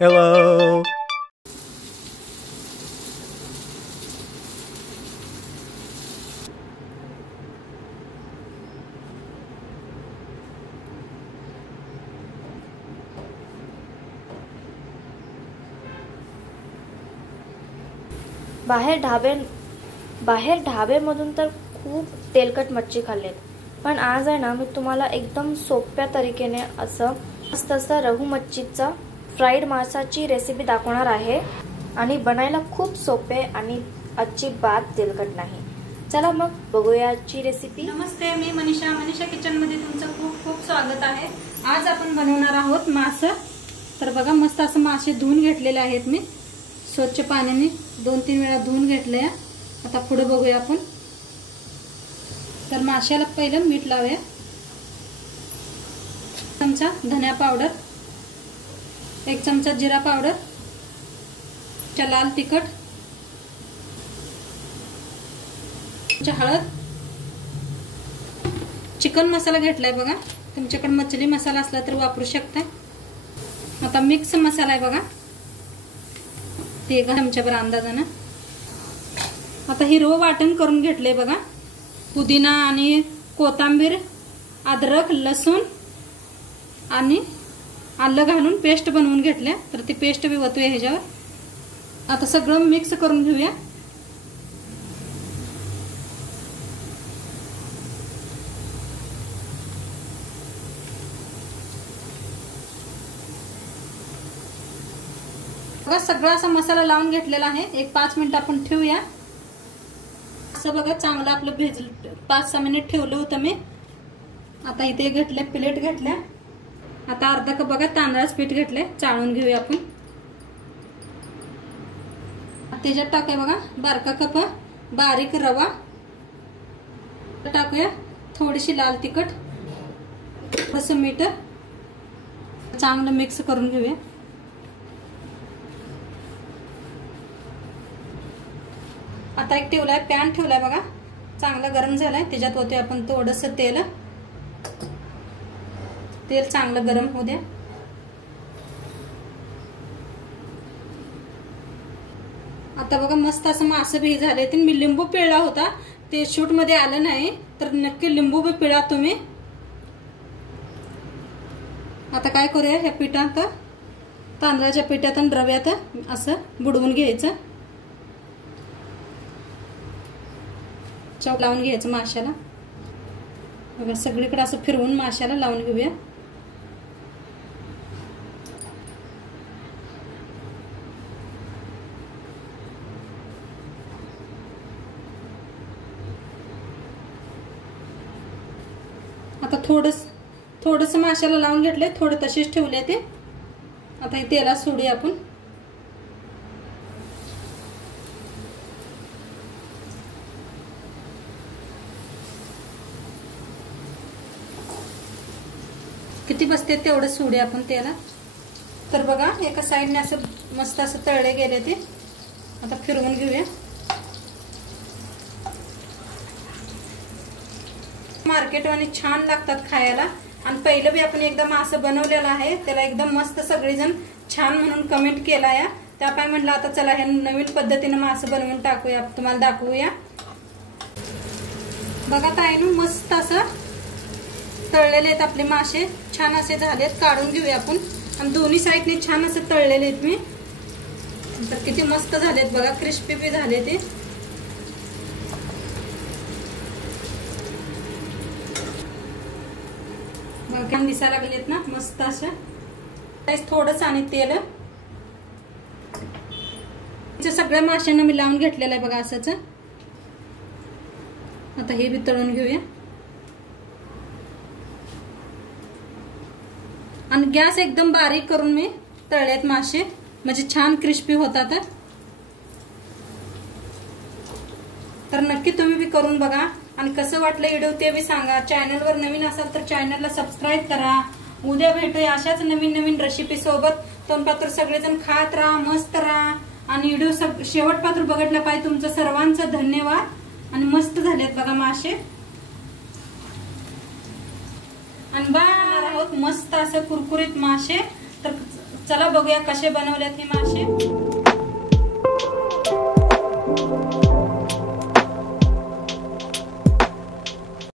Hello. बाहेर ढाब्यामधून तर खूप तेलकट मच्छी खाल्लेत, पण आज आहे ना मी तुम्हाला एकदम सोप्या तरीकेने असं रहू मच्छीचा फ्राईड मासाची रेसिपी दाखवणार आहे आणि बनायला खूप सोपे आणि अजिबात तेलकट नाही। चला मग बघूया आजची रेसिपी। नमस्ते, मी मनीषा किचन मध्ये तुमचं खूप खूप स्वागत आहे। आज आपण बनवणार आहोत मासे। तर बघा, मस्त असं मासे धुवून घेतलेले आहेत मी स्वच्छ पाण्याने 2-3 वेळा धुवून घेतले। आता पुढे बघूया आपण। तर माशाला पहिलं मीठ लावूया, चमचा धनिया पावडर, 1 चमचा जिरा पावडर, लाल तिखट, हळद, चिकन मसाला घेतलाय बघा, तुमच्याकडे मछली मसाला असला तर वापरू शकता। आता मिक्स मसाला आहे बघा, ते 1 चमचाभर अंदाजाने। आता हिरवं वाटण करून घेतलंय बघा, पुदिना आणि कोथिंबीर, अद्रक, लसूण आणि आलं घालून पेस्ट बनवून घेतल्या। तर ती पेस्ट बी वतूया ह्याच्यावर। आता सगळं मिक्स करून घेऊया। बघा, सगळा असा मसाला लावून घेतलेला आहे। 5 मिनिट आपण ठेवूया। असं बघा, चांगलं आपलं भिजलं, 5-6 मिनिट ठेवलं होतं मी। आता इथे घेतले प्लेट घेतल्या। आता अर्धा कप बघा तांदळाचं पीठ घेतलंय, चाळून घेऊया आपण। त्याच्यात टाकूया बघा बारका कप बारीक रवा, टाकूया थोडीशी लाल तिखट, थोडंसं मीठ, चांगलं मिक्स करून घेऊया। आता एक ठेवलाय पॅन ठेवलाय बघा, चांगला गरम झालाय। त्याच्यात होते आपण थोडंसं तेल चांगलं गरम होऊ द्या। आता बघा मस्त असं मासे भी झाले। ते मी लिंबू पिळला होता, ते शूट मध्ये आलं नाही, तर नक्की लिंबू भी पिळा तुम्ही। आता काय करूया, ह्या पिठात तांदळाच्या पिठात आणि रव्यात असं बुडवून घ्यायचं, चव लावून घ्यायचं माशाला। बघा सगळीकडे असं फिरवून माशाला लावून घेऊया। आता थोडस माशाला लावून घेतले, थोडं तसेच ठेवले ते। आता हे तेलात सोडूया आपण। किती बसते तेवढं सोडूया आपण तेला। तर बघा एका साइडने असं मस्त असं तळले गेले ते। आता फिरवून घेऊया। मार्केटवाले छान लागतात खायला, आणि पहिलं बी आपण एकदा मासे बनवलेला आहे, त्याला एकदम मस्त सगळेजण छान म्हणून कमेंट केला या। त्यापाय म्हटलं आता चला हे नवीन पद्धतीने मासे बनवून टाकूया, तुम्हाला दाखवूया। बघा ताईनो, मस्त असं तळलेले आहेत आपले मासे, छान असे झालेत। काढून घेऊया आपण, आणि दोन्ही साइडने छान असे तळलेले आहेत मी। तर किती मस्त झालेत बघा, क्रिस्पी बी झाले ते। बघा दिसायला लागलेत ना मस्त अशा। थोडंसं आणि तेल सगळ्या माशांना मी लावून घेतलेलं आहे बघा असंच। आता हे बी तळून घेऊया, आणि गॅस एकदम बारीक करून मी तळलेत मासे, म्हणजे छान क्रिस्पी होतात। तर नक्की तुम्ही बी करून बघा, आणि कसं वाटलं व्हिडिओ ते बी सांगा। चॅनलवर नवीन असाल तर चॅनलला सबस्क्राईब करा। उद्या भेटूया अशाच नवीन रेसिपी सोबत। तोंडपात्र सगळेजण खात राहा, मस्त राहा, आणि व्हिडिओ शेवटपात्र बघितला पाहिजे। तुमचं सर्वांचं धन्यवाद। आणि मस्त झालेत बघा मासे, आणि बनवणार आहोत मस्त असं कुरकुरीत मासे। तर चला बघूया कसे बनवलेत हे मासे.